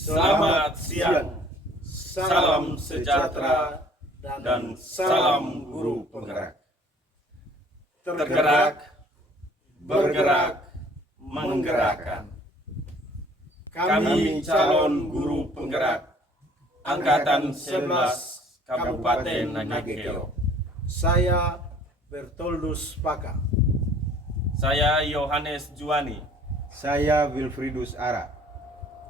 Selamat siang, salam sejahtera, dan salam guru penggerak. Tergerak, bergerak, menggerakkan. Kami calon guru penggerak Angkatan 11 Kabupaten Nagekeo. Saya Bertoldus Paka. Saya Yohanes Juwani. Saya Wilfridus Ara.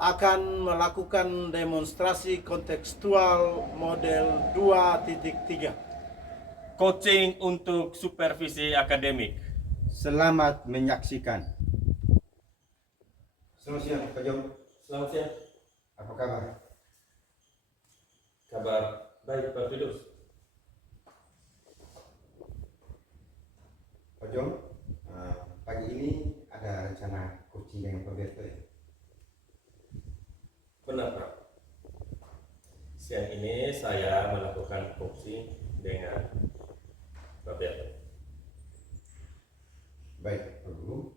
Akan melakukan demonstrasi kontekstual model 2.3. Coaching untuk supervisi akademik. Selamat menyaksikan. Selamat siang, Pak Jom. Selamat siang. Apa kabar? Kabar baik, Pak Firdaus. Pak Jom, pagi ini ada rencana coaching dengan Pak Berto ya? Benar, Pak. Siang ini saya melakukan coaching dengan Pak Berto. Baik, Pak Guru.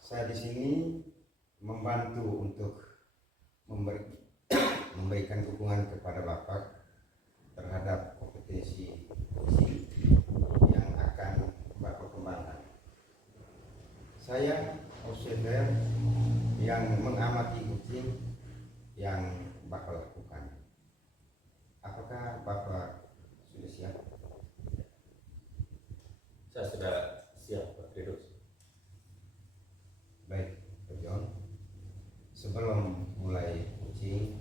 Saya di sini membantu untuk memberikan dukungan kepada Bapak terhadap kompetensi yang akan Bapak kembangkan. Saya outsider yang mengamati kucing yang Bapak lakukan. Apakah Bapak sudah siap? Saya sudah siap, Pak Firdaus. Baik, Pak John. Sebelum mulai coaching,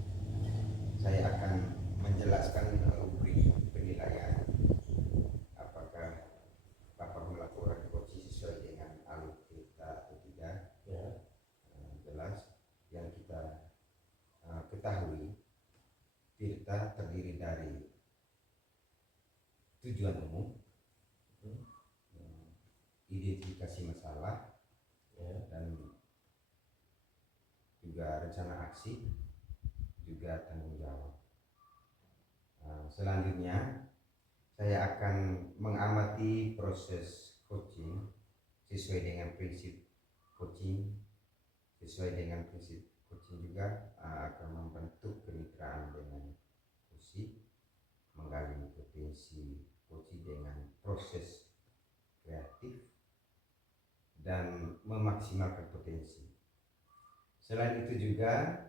saya akan menjelaskan rubrik penilaian. Apakah Bapak melakukan coaching sesuai dengan alur kita atau tidak? Ya. Jelas. Yang kita ketahui, Tirta terdiri dari tujuan umum, identifikasi masalah, Ya. dan juga rencana aksi, juga tanggung jawab. Selanjutnya saya akan mengamati proses coaching sesuai dengan prinsip coaching. Sesuai dengan prinsip coaching juga akan membentuk kemitraan dengan coaching, menggali potensi coaching dengan proses kreatif, dan memaksimalkan potensi. Selain itu juga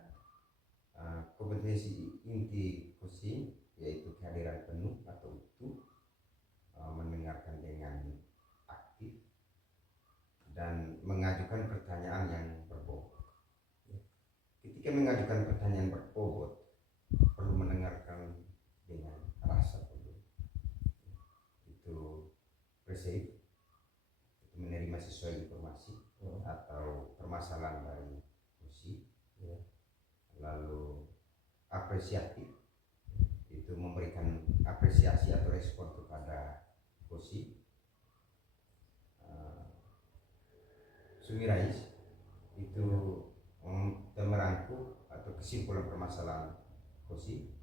kompetensi inti coaching yaitu kehadiran penuh atau utuh, mendengarkan dengan aktif, dan mengajukan pertanyaan yang berbobot. Ketika mengajukan pertanyaan berbobot, perlu mendengarkan dengan rasa penuh. Itu receive, itu menerima sesuai informasi atau permasalahan dari kursi. Lalu apresiatif, itu memberikan apresiasi atau respon kepada kursi. Summarize, itu merangkum atau kesimpulan permasalahan kursi.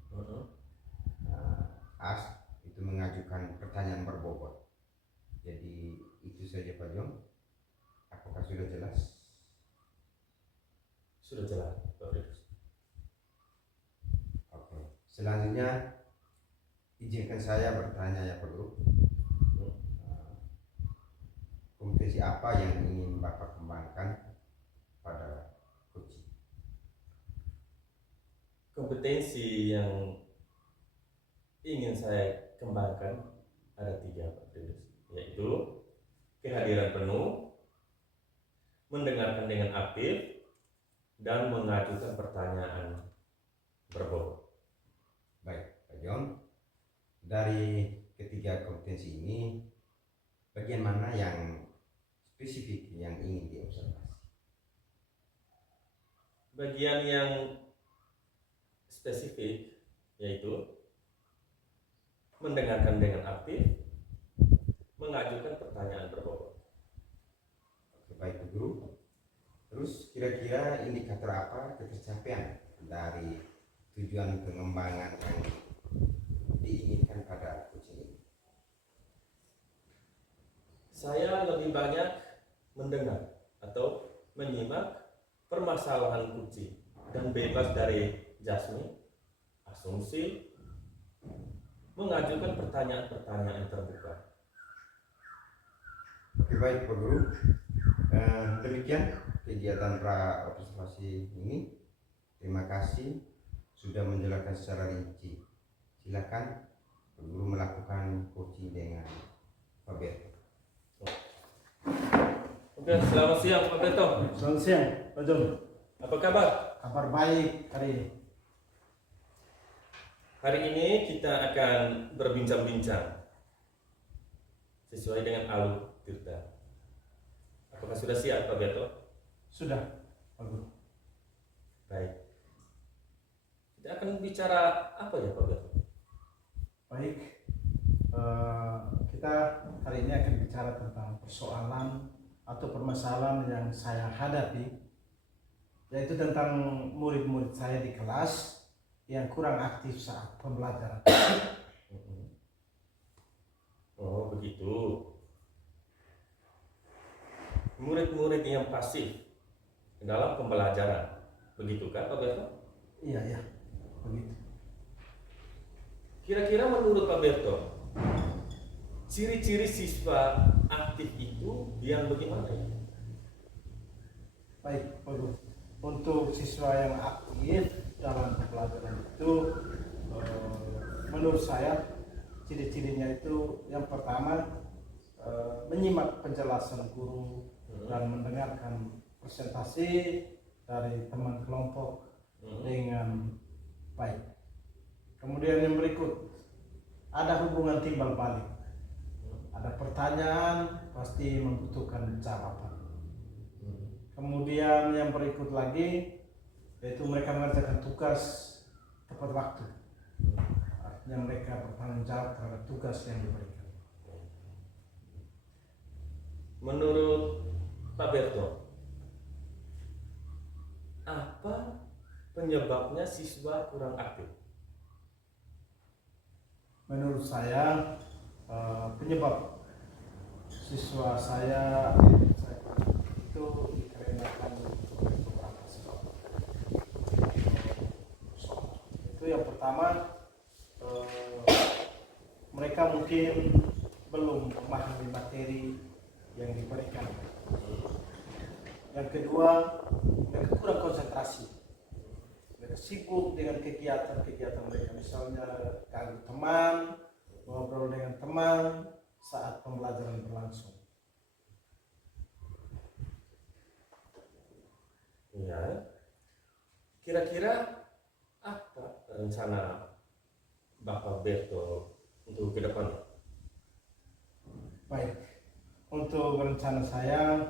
Ask, itu mengajukan pertanyaan berbobot. Jadi itu saja Pak Jom. Apakah sudah jelas? Sudah jelas, Pak Firdaus. Oke. Selanjutnya izinkan saya bertanya ya Pak Guru. Kompetensi apa yang ingin Bapak kembangkan pada coaching? Kompetensi yang ingin saya kembangkan ada 3, Pak Firdaus, yaitu kehadiran penuh, mendengarkan dengan aktif, dan mengajukan pertanyaan berbobot. Baik, Pak John. Dari ketiga kompetensi ini, bagian mana yang spesifik yang ingin diobservasi? Bagian yang spesifik yaitu mendengarkan dengan aktif, mengajukan pertanyaan berbobot. Oke, baik Guru. Terus kira-kira indikator apa ketercapaian dari tujuan pengembangan yang diinginkan pada coaching ini? Saya lebih banyak mendengar atau menyimak permasalahan kunci dan bebas dari judgment, asumsi, mengajukan pertanyaan-pertanyaan terbuka. Oke, baik Pak Guru. Demikian kegiatan pra observasi ini. Terima kasih sudah menjelaskan secara rinci. Silakan Pak Guru melakukan coaching dengan Pak Berto. Oke, selamat siang Pak Berto. Selamat siang, Pak John. Apa kabar? Kabar baik hari ini. Hari ini kita akan berbincang-bincang sesuai dengan alur Tirta. Apakah sudah siap Pak Berto? Sudah, Pak Guru. Baik. Kita akan bicara apa ya Pak Berto? Baik, kita hari ini akan bicara tentang persoalan atau permasalahan yang saya hadapi, yaitu tentang murid-murid saya di kelas yang kurang aktif saat pembelajaran. Oh begitu. Murid-murid yang pasif dalam pembelajaran, begitukah Pak Berto? Iya, begitu. Kira-kira menurut Pak Berto, ciri-ciri siswa aktif itu yang bagaimana ya? Baik, Pak Guru. Untuk siswa yang aktif dalam pembelajaran itu, menurut saya ciri-cirinya itu yang pertama, menyimak penjelasan guru dan mendengarkan presentasi dari teman kelompok dengan baik. Kemudian yang berikut, ada hubungan timbal balik. Ada pertanyaan pasti membutuhkan jawaban. Kemudian yang berikut lagi, yaitu mereka mengerjakan tugas tepat waktu. Artinya mereka bertanggung jawab terhadap tugas yang diberikan. Menurut Pak Berto, apa penyebabnya siswa kurang aktif? Menurut saya, penyebab siswa saya itu dikarenakan beberapa sebab. Itu yang pertama, mereka mungkin belum memahami materi yang diberikan. Yang kedua, mereka kurang konsentrasi. Mereka sibuk dengan kegiatan-kegiatan mereka, misalnya ganggu teman, ngobrol dengan teman saat pembelajaran berlangsung. Ya, kira-kira apa rencana Bapak Berto untuk ke depannya? Baik, untuk rencana saya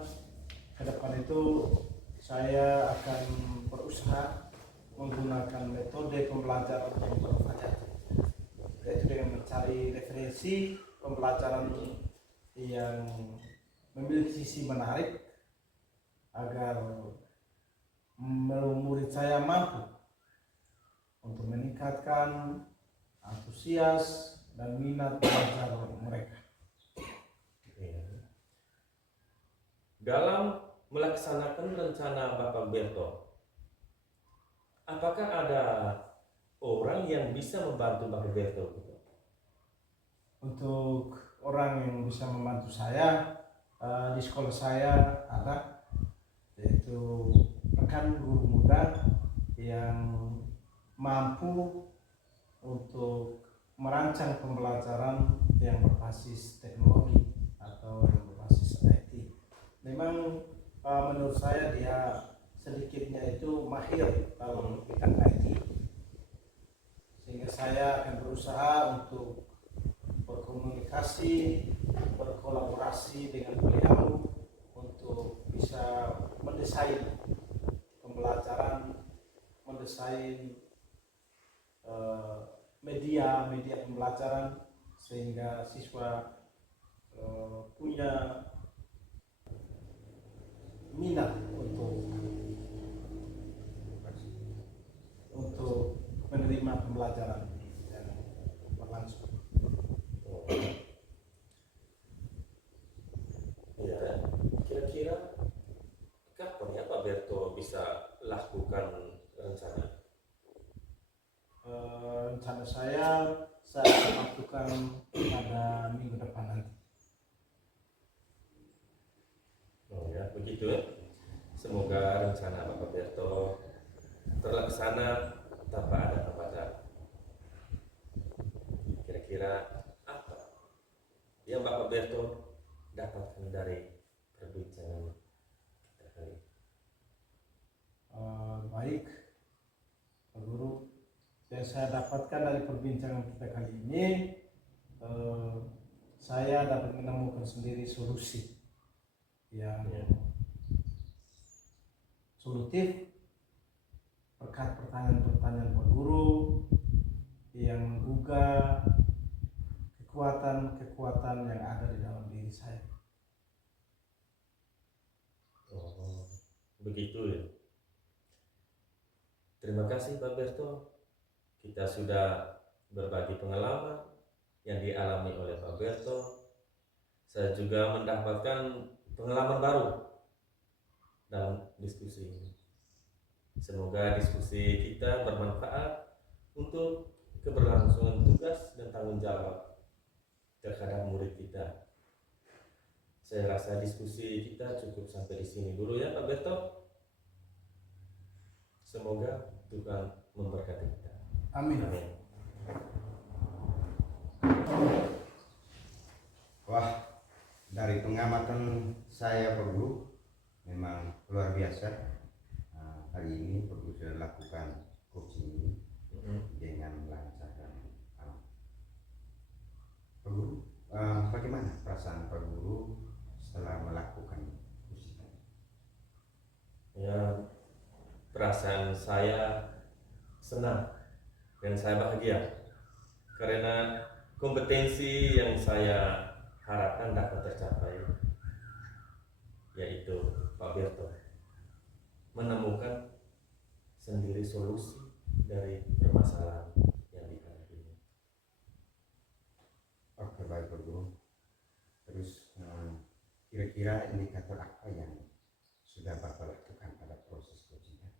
ke depan itu, saya akan berusaha menggunakan metode pembelajaran yang bervariatif, yaitu dengan mencari referensi pembelajaran yang memiliki sisi menarik agar murid saya mampu untuk meningkatkan antusias dan minat belajar mereka. Dalam melaksanakan rencana Bapak Berto, apakah ada orang yang bisa membantu Bapak Berto? Untuk orang yang bisa membantu saya, di sekolah saya ada, yaitu rekan guru muda yang mampu untuk merancang pembelajaran yang berbasis teknologi atau yang berbasis IT. Memang menurut saya dia sedikitnya itu mahir dalam bidang IT, sehingga saya akan berusaha untuk berkomunikasi, berkolaborasi dengan beliau untuk bisa mendesain pembelajaran, mendesain media pembelajaran sehingga siswa punya minat untuk menerima pembelajaran yang berlangsung. Ya, kira-kira kapan ya Pak Berto bisa lakukan rencana rencana saya akan lakukan pada minggu depan nanti. Oh ya, begitu ya. Semoga rencana Bapak Berto terlaksana tanpa ada hambatan. Kira-kira apa yang Bapak Berto dapatkan dari perbincangan kita kali ini? Baik, Pak Guru. Yang saya dapatkan dari perbincangan kita kali ini, saya dapat menemukan sendiri solusi yang Ya. solutif terkait pertanyaan-pertanyaan Pak Guru yang menggugah kekuatan-kekuatan yang ada di dalam diri saya. Oh, begitu ya. Terima kasih Pak Berto. Kita sudah berbagi pengalaman yang dialami oleh Pak Berto. Saya juga mendapatkan pengalaman baru dalam diskusi ini. Semoga diskusi kita bermanfaat untuk keberlangsungan tugas dan tanggung jawab terhadap murid kita. Saya rasa diskusi kita cukup sampai di sini dulu ya Pak Berto. Semoga Tuhan memberkati kita. Amin. Amin. Wah, dari pengamatan saya Pak Guru memang luar biasa. Hari ini Pak Guru sudah lakukan coaching ini dengan lancar dan aman. Pak Guru, bagaimana perasaan Pak Guru setelah melakukan coaching tadi? Ya, perasaan saya senang dan saya bahagia karena kompetensi yang saya harapkan dapat tercapai, yaitu Pak Berto menemukan sendiri solusi dari permasalahan yang dihadapinya. Oke, baik Pak Guru. Terus kira-kira indikator apa yang sudah Bapak lakukan pada proses coaching tadi?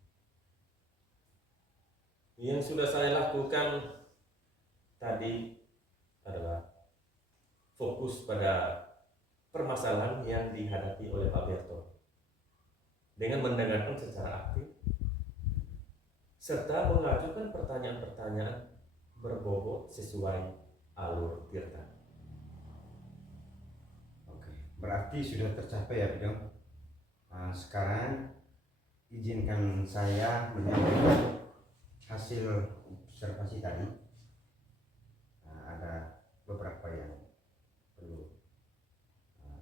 Yang sudah saya lakukan tadi adalah fokus pada permasalahan yang dihadapi oleh Pak Berto dengan mendengarkan secara aktif serta mengajukan pertanyaan-pertanyaan berbobot sesuai alur Tirta. Oke, berarti sudah tercapai ya Bidang. Sekarang izinkan saya menyampaikan hasil observasi tadi. Ada beberapa yang perlu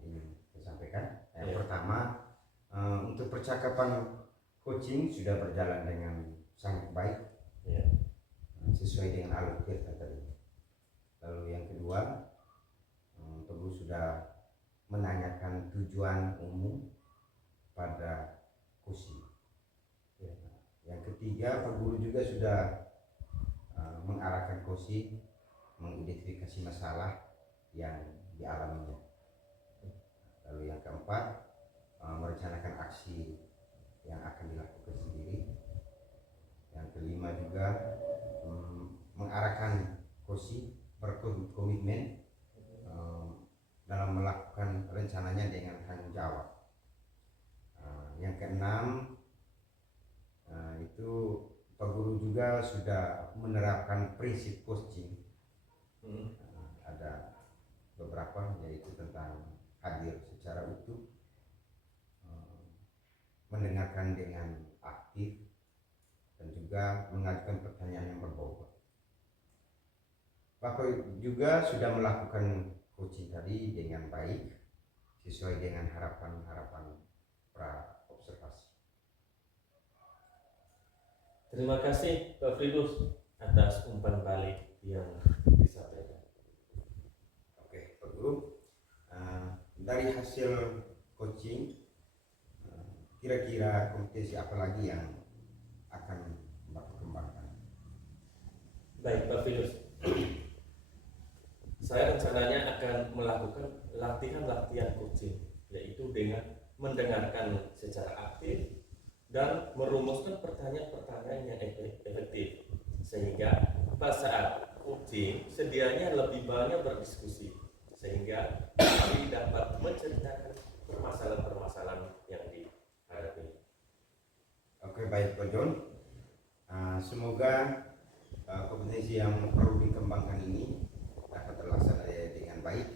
ingin saya sampaikan. Yang pertama, untuk percakapan coaching sudah berjalan dengan sangat baik, sesuai dengan alur kita tadi. Lalu yang kedua, Pak Guru sudah menanyakan tujuan umum pada coaching. Yang ketiga, Pak Guru juga sudah mengarahkan coaching, mengidentifikasi masalah yang dialaminya. Lalu yang keempat, merencanakan aksi yang akan dilakukan sendiri. Yang kelima juga mengarahkan coaching berkomitmen dalam melakukan rencananya dengan tanggung jawab. Yang keenam, itu Pak Guru juga sudah menerapkan prinsip coaching. Ada beberapa, yaitu tentang hadir secara utuh, mendengarkan dengan aktif, dan juga mengajukan pertanyaan yang berbobot. Bapak juga sudah melakukan coaching tadi dengan baik, sesuai dengan harapan-harapan pra observasi. Terima kasih Pak Fridus atas umpan balik yang disampaikan. Oke, Pak Guru, dari hasil coaching, kira-kira kompetensi apa lagi yang akan Bapak kembangkan? Baik Pak Fridus, saya rencananya akan melakukan latihan-latihan coaching, yaitu dengan mendengarkan secara aktif dan merumuskan pertanyaan-pertanyaan yang efektif, sehingga pada saat dapat berdiskusi sehingga kami dapat menceritakan permasalahan-permasalahan yang dihadapi. Oke, baik Pak John. Semoga kompetensi yang perlu dikembangkan ini dapat terlaksana dengan baik.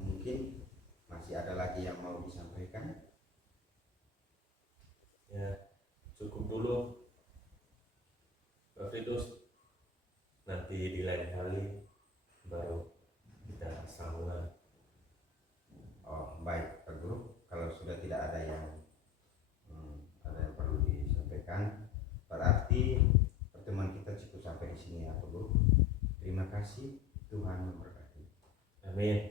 Mungkin masih ada lagi yang mau disampaikan. Ya, cukup dulu Pak Fridus. Nanti di lain kali baru kita sambungan. Oh, baik Pak Guru. Kalau sudah tidak ada yang perlu disampaikan, berarti pertemuan kita cukup sampai di sini ya Pak Guru. Terima kasih, Tuhan memberkati. Amin.